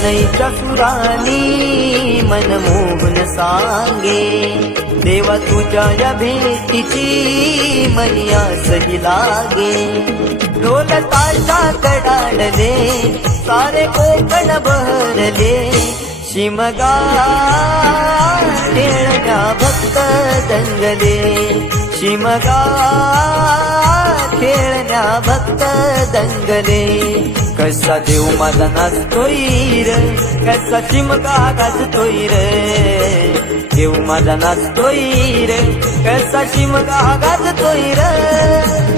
शनैच्या सुरानी मन मोहन सांगे, देवा तुझ्या या भेटीची मनी आसही लागे. ढोल ताशा कडाडले सारे कोकण बहरले, शिमगा खेळण्या भक्त दंगले, शिमगा खेळण्या भक्त दंगले. कसा देव माझा नाचतोय र, कसा शिमगा गाजतोय र, देव माझा नाचतोय र, कसा शिमगा गाजतोय र.